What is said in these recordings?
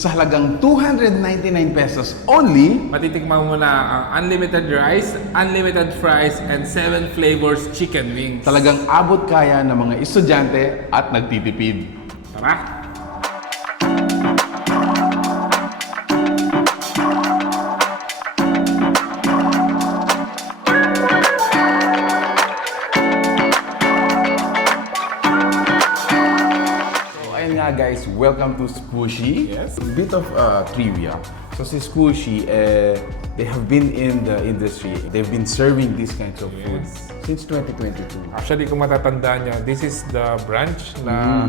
sa halagang 299 pesos only. Matitikman mo na ang unlimited rice, unlimited fries, and 7 flavors chicken wings. Talagang abot kaya ng mga estudyante at nagtitipid. Tara! Guys, welcome to Squooshy. Yes. A bit of trivia. So si Squooshy, they have been in the industry. They've been serving these kinds of food since 2022. Actually, kung matatandaan nyo, this is the branch na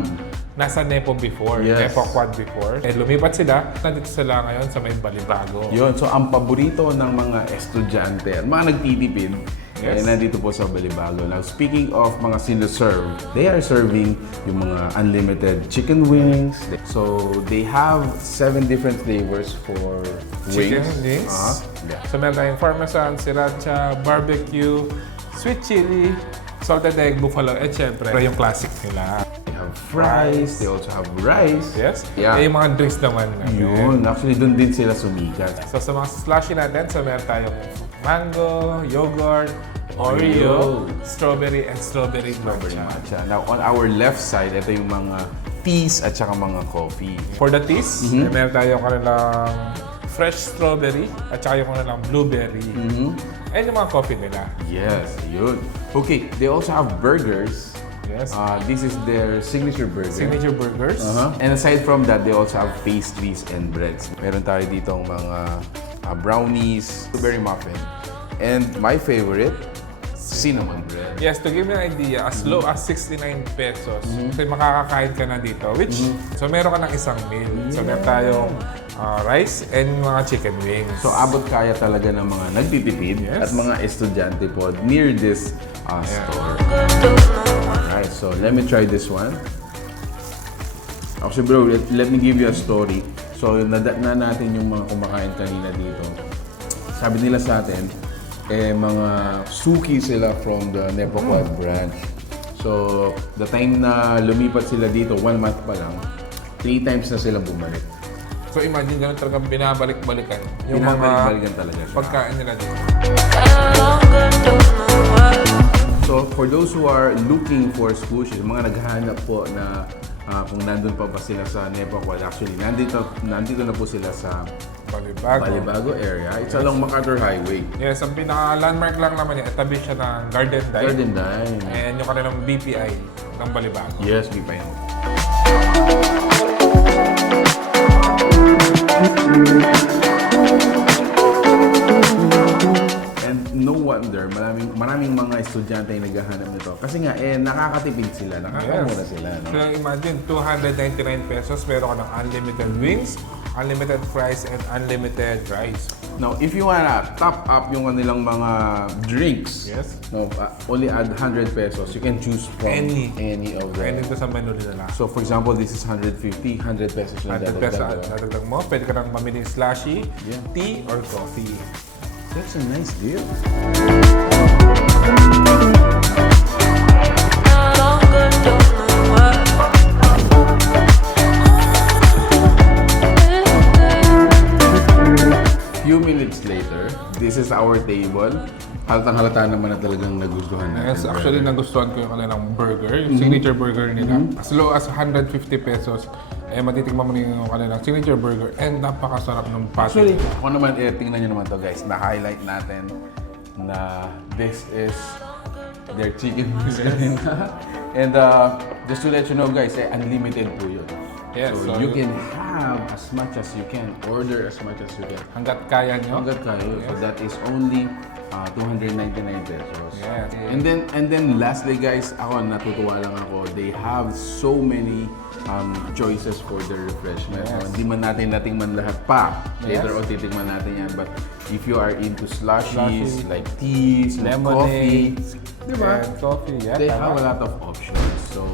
nasa Nepo before, Nepo Quad before. Lumipat sila, nandito sila ngayon sa may Balibago. Yun, so ang paborito ng mga estudyante at mga nagtitipid, nandito po sa Balibago. Now, speaking of mga sino-serve, they are serving yung mga unlimited chicken wings. So, they have 7 different flavors for Chicken wings. wings. So, meron tayong parmesan, sriracha, barbecue, sweet chili, salted egg, buffalo, at syempre, yung classic nila. They have fries, they also have rice. Yes? Yeah. Yung mga drinks naman. Yun, actually doon din sila sumikat. So, sa mga slushy natin, so meron tayong mango, yogurt, Oreo, strawberry, and strawberry matcha. Now, on our left side, ito yung mga teas at saka mga coffee. For the teas, meron tayong kanilang fresh strawberry at saka yung kanilang blueberry. And yung mga coffee nila. Yes, yun. Okay, they also have burgers. Yes. This is their signature burger. Signature burgers. And aside from that, they also have pastries and breads. Meron tayo ditong mga brownies, blueberry muffin. And my favorite, cinnamon bread. Yes, to give you an idea, as low as 69 pesos, so makakakain ka na dito. Which, so meron ka ng isang meal. So meron tayong rice and mga chicken wings. So abot kaya talaga ng mga nagtitipid at mga estudyante po near this store. Alright, so let me try this one. Actually bro, let me give you a story. So nadatna natin yung mga kumakain kanina dito. Sabi nila sa atin, mga suki sila from the Nepo Quad branch. So, the time na lumipat sila dito, 1 month pa lang, 3 times na sila bumalik. So imagine ganun talagang binabalik-balikan yung Binabalik-balikan talaga siya. pagkain nila dito. So, for those who are looking for Slushies, mga naghahanap po na kung nandun pa sila sa Nepo Quad, actually, nandito na po sila sa Balibago area. It's along Macarthur Highway. Yes, ang pinaka-landmark lang naman niya, etabi siya ng Garden Dine. Garden Dine. And yung kanilang BPI ng Balibago. Yes, BPI. And no wonder, maraming mga estudyante yung naghahanap nito. Kasi nga, nakakatipid sila, nakakamura sila. No? So imagine, 299 pesos, meron ka ng unlimited wings, unlimited fries, and unlimited rice. Now, if you wanna top up yung kanilang mga drinks, no, only add 100 pesos, you can choose from any of them. Any sa menu nila. So, for example, this is 150, 100 pesos lang 100 pesos dadagdag mo. Pwede ka nang mamili ng slushy, tea, or coffee. That's a nice deal. Few minutes later, this is our table. Halatang-halata naman na talagang nagustuhan natin. Yes, actually nagustuhan ko yung kanilang burger, yung signature burger nila. As low as 150 pesos, matitikman mo yung kanilang signature burger and napakasarap ng patty. Actually, kung naman, tingnan nyo naman to guys, na-highlight natin na this is their chicken wings kanina. And just to let you know guys, unlimited po yun. Yes, so you can have as much as you can, order as much as you can. Hanggat kaya nyo. Hanggat kaya. So that is only 299 pesos. Yes. And then lastly guys, natutuwa lang ako. They have so many choices for their refreshment. Yes. So, hindi man natin natingman lahat pa. Later on titikman natin yan. But if you are into slushies, like teas, lemonade, coffee, diba? Coffee, They have a lot of options. So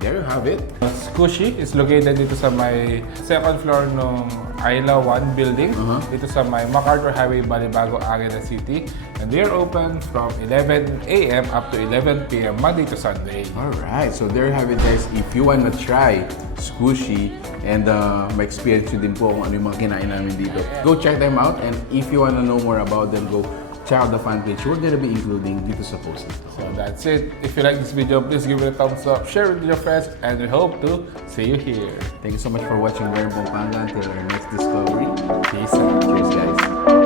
there you have it. Squooshy is located dito sa may second floor ng Ayla 1 building. Dito sa may Macarthur Highway, Balibago, Ayala City. And they are open from 11 a.m. up to 11 p.m. Monday to Sunday. Alright, so there you have it guys. If you wanna try Squooshy and ma-experience nyo din po kung ano yung mga kinain namin dito, go check them out. And if you wanna know more about them, go check out the fan page. We're gonna be including dito sa post. So that's it. If you like this video, please give it a thumbs up, share it with your friends, and we hope to see you here. Thank you so much for watching Meron Pampanga. Until our next discovery. Peace out. Cheers guys.